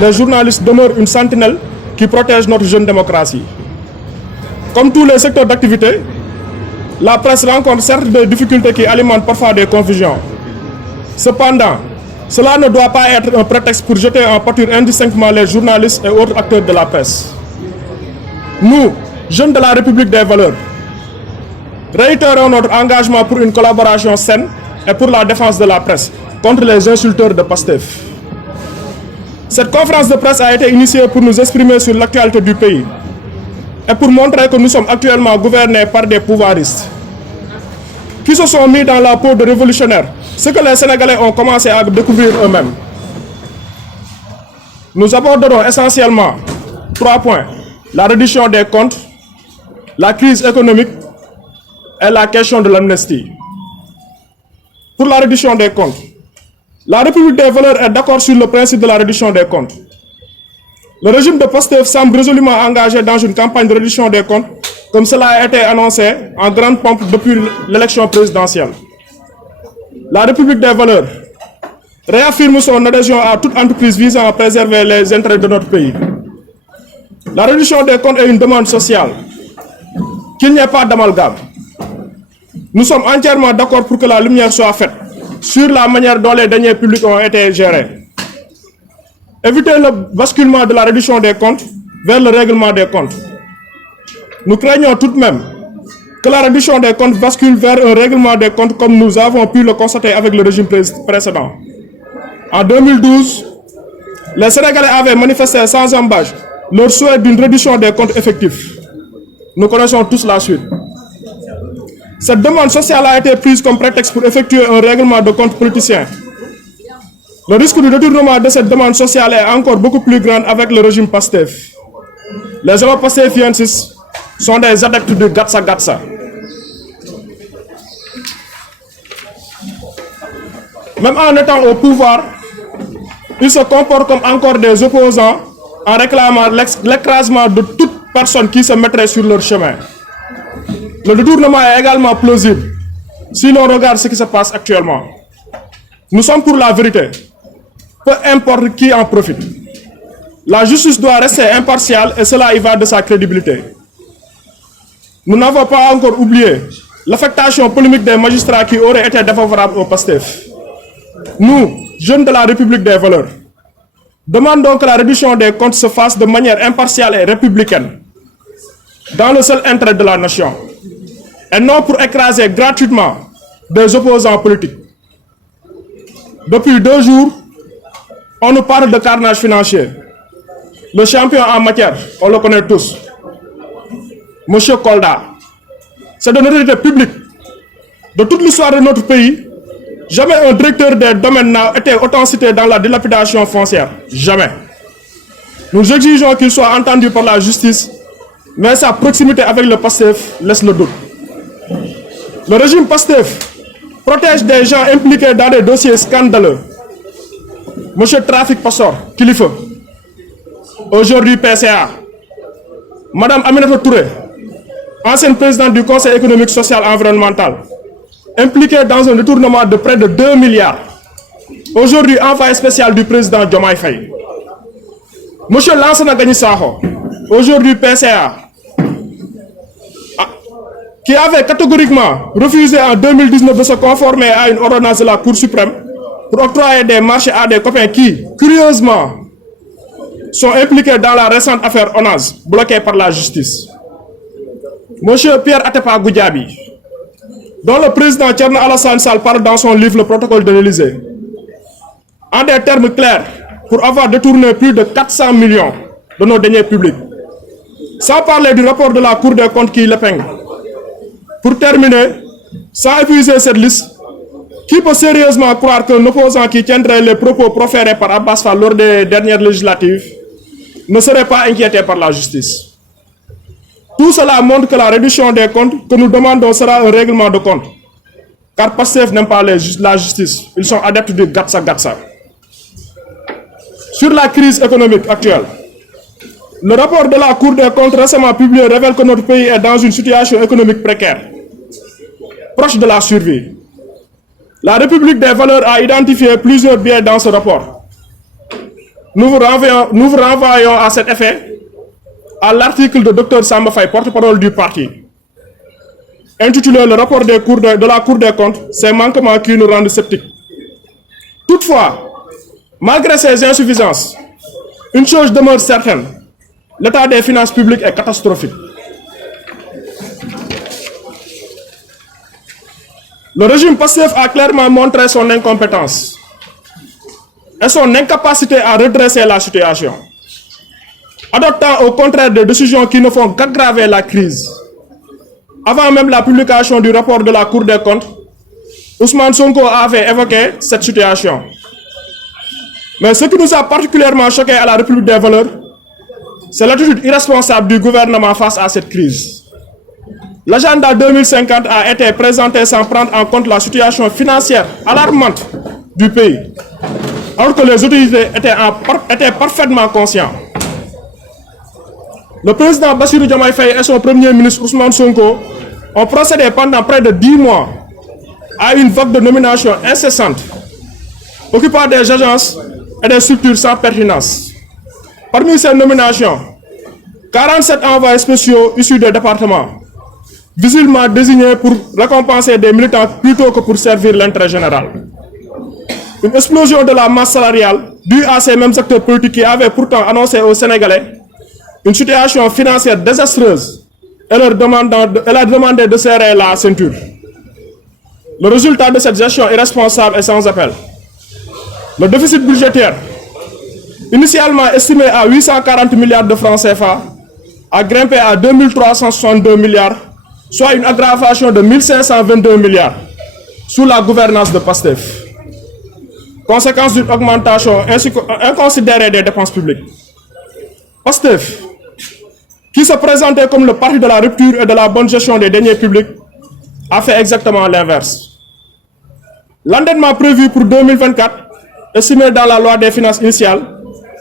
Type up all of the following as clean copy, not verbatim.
les journalistes demeurent une sentinelle qui protège notre jeune démocratie. Comme tous les secteurs d'activité, la presse rencontre certes des difficultés qui alimentent parfois des confusions. Cependant, cela ne doit pas être un prétexte pour jeter en pâture indistinctement les journalistes et autres acteurs de la presse. Nous, jeunes de la République des valeurs, réitérons notre engagement pour une collaboration saine et pour la défense de la presse contre les insulteurs de Pastef. Cette conférence de presse a été initiée pour nous exprimer sur l'actualité du pays et pour montrer que nous sommes actuellement gouvernés par des pouvoiristes qui se sont mis dans la peau de révolutionnaires, ce que les Sénégalais ont commencé à découvrir eux-mêmes. Nous aborderons essentiellement 3 points: la reddition des comptes, la crise économique et la question de l'amnistie. Pour la reddition des comptes, la République des valeurs est d'accord sur le principe de la reddition des comptes. Le régime de Pastef semble résolument engagé dans une campagne de reddition des comptes, comme cela a été annoncé en grande pompe depuis l'élection présidentielle. La République des valeurs réaffirme son adhésion à toute entreprise visant à préserver les intérêts de notre pays. La reddition des comptes est une demande sociale, qu'il n'y ait pas d'amalgame. Nous sommes entièrement d'accord pour que la lumière soit faite sur la manière dont les deniers publics ont été gérés. Éviter le basculement de la reddition des comptes vers le règlement des comptes. Nous craignons tout de même que la reddition des comptes bascule vers un règlement des comptes comme nous avons pu le constater avec le régime précédent. En 2012, les Sénégalais avaient manifesté sans embâche leur souhait d'une reddition des comptes effectifs. Nous connaissons tous la suite. Cette demande sociale a été prise comme prétexte pour effectuer un règlement de compte politicien. Le risque du détournement de cette demande sociale est encore beaucoup plus grand avec le régime Pastef. Les hommes pastefiensis sont des adeptes de Gatsa Gatsa. Même en étant au pouvoir, ils se comportent comme encore des opposants en réclamant l'écrasement de toute personne qui se mettrait sur leur chemin. Le détournement est également plausible si l'on regarde ce qui se passe actuellement. Nous sommes pour la vérité, peu importe qui en profite. La justice doit rester impartiale et cela y va de sa crédibilité. Nous n'avons pas encore oublié l'affectation polémique des magistrats qui auraient été défavorables au Pastef. Nous, jeunes de la République des valeurs, demandons que la reddition des comptes se fasse de manière impartiale et républicaine, dans le seul intérêt de la nation, et non pour écraser gratuitement des opposants politiques. Depuis 2 jours, on nous parle de carnage financier. Le champion en matière, on le connaît tous, Monsieur Kolda. C'est de notoriété publique. De toute l'histoire de notre pays, jamais un directeur des domaines n'a été autant cité dans la dilapidation foncière. Jamais. Nous exigeons qu'il soit entendu par la justice, mais sa proximité avec le Pastef laisse le doute. Le régime Pastef protège des gens impliqués dans des dossiers scandaleux. Monsieur Trafic Passor, Kilifeu, aujourd'hui PCA. Madame Aminata Touré, ancienne présidente du Conseil économique, social et environnemental, impliquée dans un détournement de près de 2 milliards. Aujourd'hui envoyé spécial du président Diomaye Faye. Monsieur Lansana Gagny Sakho, aujourd'hui PCA, qui avait catégoriquement refusé en 2019 de se conformer à une ordonnance de la Cour suprême pour octroyer des marchés à des copains qui, curieusement, sont impliqués dans la récente affaire ONAS, bloquée par la justice. Monsieur Pierre Atepa Goudiaby, dont le président Thierno Alassane Sall parle dans son livre Le protocole de l'Élysée, en des termes clairs, pour avoir détourné plus de 400 millions de nos deniers publics. Sans parler du rapport de la Cour des comptes qui l'épingle. Pour terminer, sans épuiser cette liste, qui peut sérieusement croire qu'un opposant qui tiendrait les propos proférés par Abbas Fall lors des dernières législatives ne serait pas inquiété par la justice? Tout cela montre que la réduction des comptes que nous demandons sera un règlement de compte. Car Pastef n'aime pas la justice, ils sont adeptes du Gatsa Gatsa. Sur la crise économique actuelle, le rapport de la Cour des comptes récemment publié révèle que notre pays est dans une situation économique précaire, proche de la survie. La République des valeurs a identifié plusieurs biais dans ce rapport. nous vous renvoyons à cet effet à l'article de Dr Samba Faye, porte-parole du parti, intitulé Le rapport de la Cour des comptes, ces manquements qui nous rendent sceptiques. Toutefois, malgré ces insuffisances, une chose demeure certaine, l'état des finances publiques est catastrophique. Le régime Pastef a clairement montré son incompétence et son incapacité à redresser la situation, adoptant au contraire des décisions qui ne font qu'aggraver la crise. Avant même la publication du rapport de la Cour des comptes, Ousmane Sonko avait évoqué cette situation. Mais ce qui nous a particulièrement choqué à la République des valeurs, c'est l'attitude irresponsable du gouvernement face à cette crise. L'agenda 2050 a été présenté sans prendre en compte la situation financière alarmante du pays, alors que les autorités étaient parfaitement conscients. Le président Bassirou Diomaye Faye et son premier ministre Ousmane Sonko ont procédé pendant près de 10 mois à une vague de nominations incessantes, occupant des agences et des structures sans pertinence. Parmi ces nominations, 47 envoyés spéciaux issus des départements, visiblement désignés pour récompenser des militants plutôt que pour servir l'intérêt général. Une explosion de la masse salariale due à ces mêmes acteurs politiques qui avaient pourtant annoncé aux Sénégalais une situation financière désastreuse et leur demandé de serrer la ceinture. Le résultat de cette gestion irresponsable est sans appel. Le déficit budgétaire, initialement estimé à 840 milliards de francs CFA, a grimpé à 2362 milliards, soit une aggravation de 1522 milliards sous la gouvernance de Pastef. Conséquence d'une augmentation inconsidérée des dépenses publiques. Pastef, qui se présentait comme le parti de la rupture et de la bonne gestion des deniers publics, a fait exactement l'inverse. L'endettement prévu pour 2024, estimé dans la loi des finances initiale,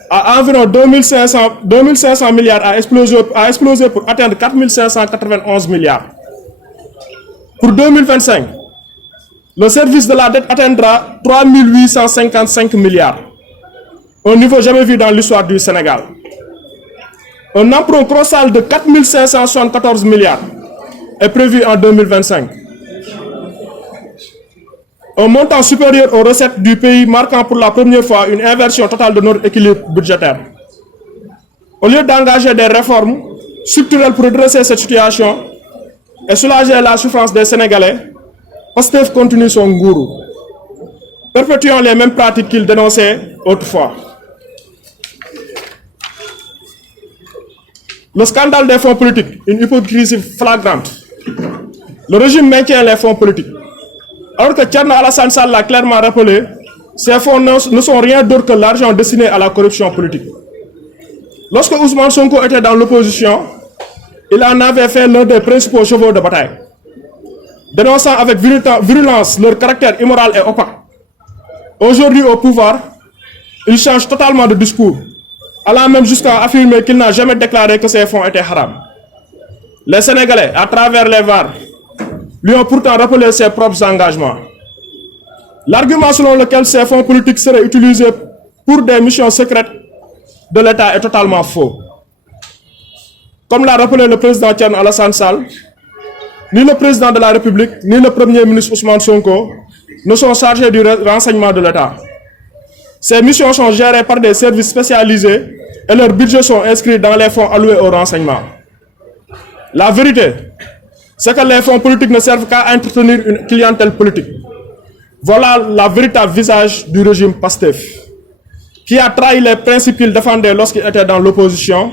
à environ 2500 milliards a explosé pour atteindre 4591 milliards. Pour 2025, le service de la dette atteindra 3855 milliards, un niveau jamais vu dans l'histoire du Sénégal. Un emprunt colossal de 4574 milliards est prévu en 2025. Un montant supérieur aux recettes du pays marquant pour la première fois une inversion totale de notre équilibre budgétaire. Au lieu d'engager des réformes structurelles pour redresser cette situation et soulager la souffrance des Sénégalais, Pastef continue son gourou, perpétuant les mêmes pratiques qu'il dénonçait autrefois. Le scandale des fonds politiques, une hypocrisie flagrante. Le régime maintient les fonds politiques. Alors que Thierno Alassane Sall l'a clairement rappelé, ces fonds ne sont rien d'autre que l'argent destiné à la corruption politique. Lorsque Ousmane Sonko était dans l'opposition, il en avait fait l'un des principaux chevaux de bataille, dénonçant avec virulence leur caractère immoral et opaque. Aujourd'hui au pouvoir, il change totalement de discours, allant même jusqu'à affirmer qu'il n'a jamais déclaré que ces fonds étaient haram. Les Sénégalais, à travers les VAR, lui ont pourtant rappelé ses propres engagements. L'argument selon lequel ces fonds politiques seraient utilisés pour des missions secrètes de l'État est totalement faux. Comme l'a rappelé le président Thierno Alassane Sall, ni le président de la République, ni le premier ministre Ousmane Sonko ne sont chargés du renseignement de l'État. Ces missions sont gérées par des services spécialisés et leurs budgets sont inscrits dans les fonds alloués au renseignement. La vérité, c'est que les fonds politiques ne servent qu'à entretenir une clientèle politique. Voilà le véritable visage du régime Pastef, qui a trahi les principes qu'il défendait lorsqu'il était dans l'opposition.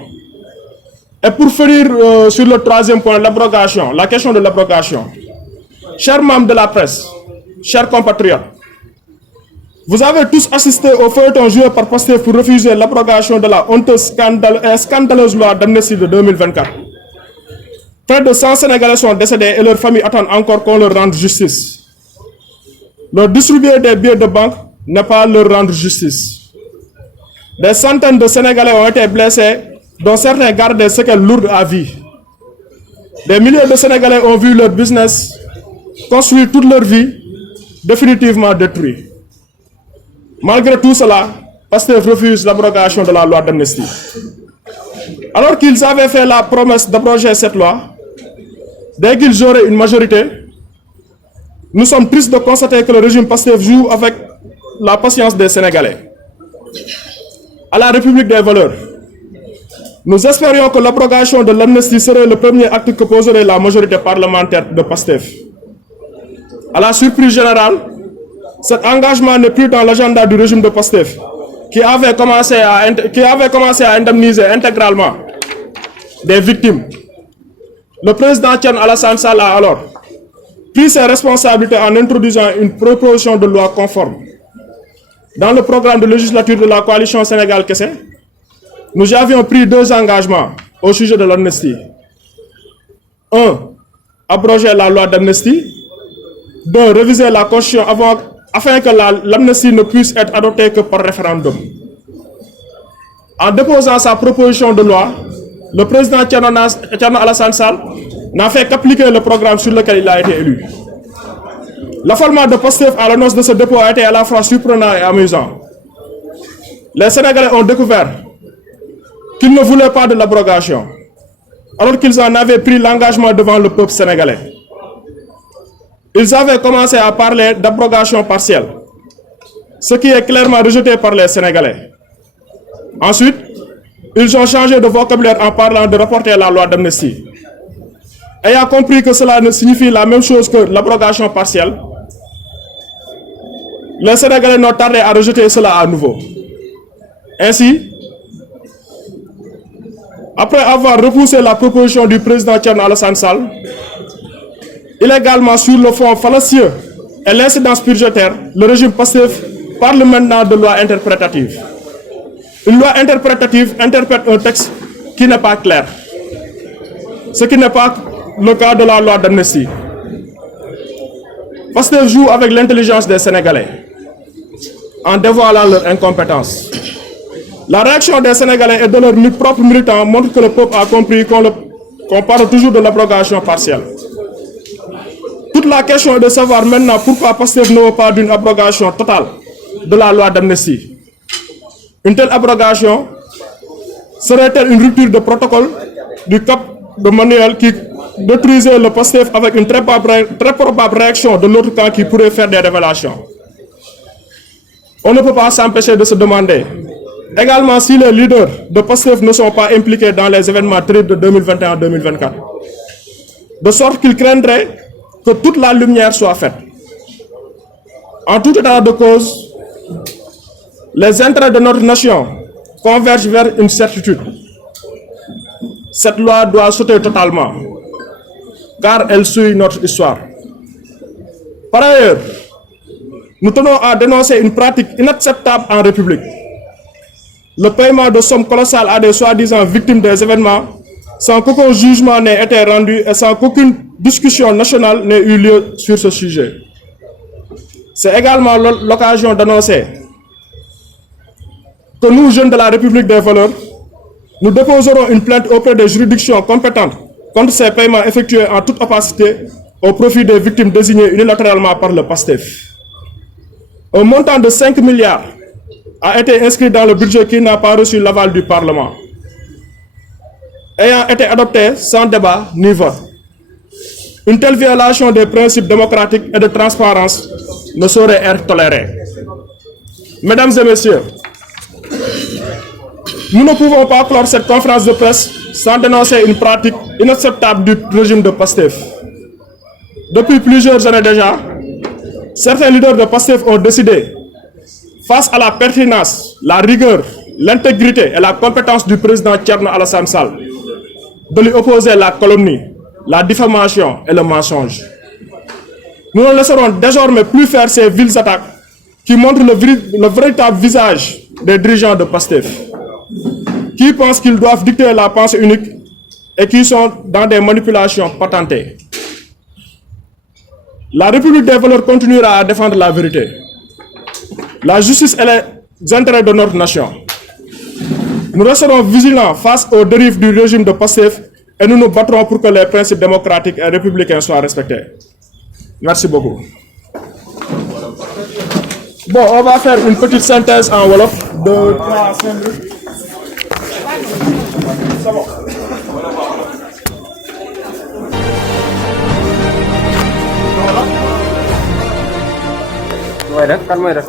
Et pour finir sur le troisième point, l'abrogation, la question de l'abrogation. Chers membres de la presse, chers compatriotes, vous avez tous assisté au feuilleton joué par Pastef pour refuser l'abrogation de la honteuse et scandaleuse loi d'amnistie de 2024. Près de 100 Sénégalais sont décédés et leurs familles attendent encore qu'on leur rende justice. Leur distribuer des billets de banque n'est pas leur rendre justice. Des centaines de Sénégalais ont été blessés, dont certains gardent des séquelles lourdes à vie. Des milliers de Sénégalais ont vu leur business construit toute leur vie définitivement détruit. Malgré tout cela, PASTEF refuse l'abrogation de la loi d'amnistie. Alors qu'ils avaient fait la promesse d'abroger cette loi, dès qu'ils auraient une majorité, nous sommes tristes de constater que le régime PASTEF joue avec la patience des Sénégalais. À la République des valeurs, nous espérions que l'abrogation de l'amnistie serait le premier acte que poserait la majorité parlementaire de PASTEF. À la surprise générale, cet engagement n'est plus dans l'agenda du régime de PASTEF, qui avait commencé à indemniser intégralement des victimes. Le président Thierno Alassane Sall a alors pris ses responsabilités en introduisant une proposition de loi conforme. Dans le programme de législature de la coalition Sénégal Kessé, nous avions pris 2 engagements au sujet de l'amnistie. 1. Abroger la loi d'amnistie. 2. Réviser la Constitution afin que l'amnistie ne puisse être adoptée que par référendum. En déposant sa proposition de loi, le président Thierno Alassane Sall n'a fait qu'appliquer le programme sur lequel il a été élu. L'affolement de PASTEF à l'annonce de ce dépôt a été à la fois surprenant et amusant. Les Sénégalais ont découvert qu'ils ne voulaient pas de l'abrogation, alors qu'ils en avaient pris l'engagement devant le peuple sénégalais. Ils avaient commencé à parler d'abrogation partielle, ce qui est clairement rejeté par les Sénégalais. Ensuite, ils ont changé de vocabulaire en parlant de reporter la loi d'amnistie. Ayant compris que cela ne signifie la même chose que l'abrogation partielle, les Sénégalais n'ont tardé à rejeter cela à nouveau. Ainsi, après avoir repoussé la proposition du président Thierno Alassane Sall, illégalement sur le fond fallacieux et l'incidence budgétaire, le régime PASTEF parle maintenant de loi interprétative. Une loi interprétative interprète un texte qui n'est pas clair, ce qui n'est pas le cas de la loi d'amnistie. PASTEF joue avec l'intelligence des Sénégalais en dévoilant leur incompétence. La réaction des Sénégalais et de leurs propres militants montre que le peuple a compris qu'on parle toujours de l'abrogation partielle. Toute la question est de savoir maintenant pourquoi PASTEF ne veut pas d'une abrogation totale de la loi d'amnistie. Une telle abrogation serait-elle une rupture de protocole du cap de Manuel qui détruisait le PASTEF avec une très probable réaction de l'autre camp qui pourrait faire des révélations? On ne peut pas s'empêcher de se demander également si les leaders de PASTEF ne sont pas impliqués dans les événements terribles de 2021-2024, de sorte qu'ils craindraient que toute la lumière soit faite. En tout état de cause, les intérêts de notre nation convergent vers une certitude. Cette loi doit sauter totalement, car elle suit notre histoire. Par ailleurs, nous tenons à dénoncer une pratique inacceptable en République. Le paiement de sommes colossales à des soi-disant victimes des événements sans qu'aucun jugement n'ait été rendu et sans qu'aucune discussion nationale n'ait eu lieu sur ce sujet. C'est également l'occasion d'annoncer que nous, jeunes de la République des valeurs, nous déposerons une plainte auprès des juridictions compétentes contre ces paiements effectués en toute opacité au profit des victimes désignées unilatéralement par le PASTEF. Un montant de 5 milliards a été inscrit dans le budget qui n'a pas reçu l'aval du Parlement, ayant été adopté sans débat ni vote. Une telle violation des principes démocratiques et de transparence ne saurait être tolérée. Mesdames et messieurs, nous ne pouvons pas clore cette conférence de presse sans dénoncer une pratique inacceptable du régime de PASTEF. Depuis plusieurs années déjà, certains leaders de PASTEF ont décidé, face à la pertinence, la rigueur, l'intégrité et la compétence du président Thierno Alassane Sall, de lui opposer la calomnie, la diffamation et le mensonge. Nous ne laisserons désormais plus faire ces viles attaques qui montrent le véritable visage des dirigeants de PASTEF, qui pensent qu'ils doivent dicter la pensée unique et qui sont dans des manipulations patentées. La République des valeurs continuera à défendre la vérité, la justice et les intérêts de notre nation. Nous resterons vigilants face aux dérives du régime de PASTEF et nous nous battrons pour que les principes démocratiques et républicains soient respectés. Merci beaucoup. Bon, on va faire une petite synthèse en Wolof de 3 à 5 minutes. C'est bon. mooy def kan mooy def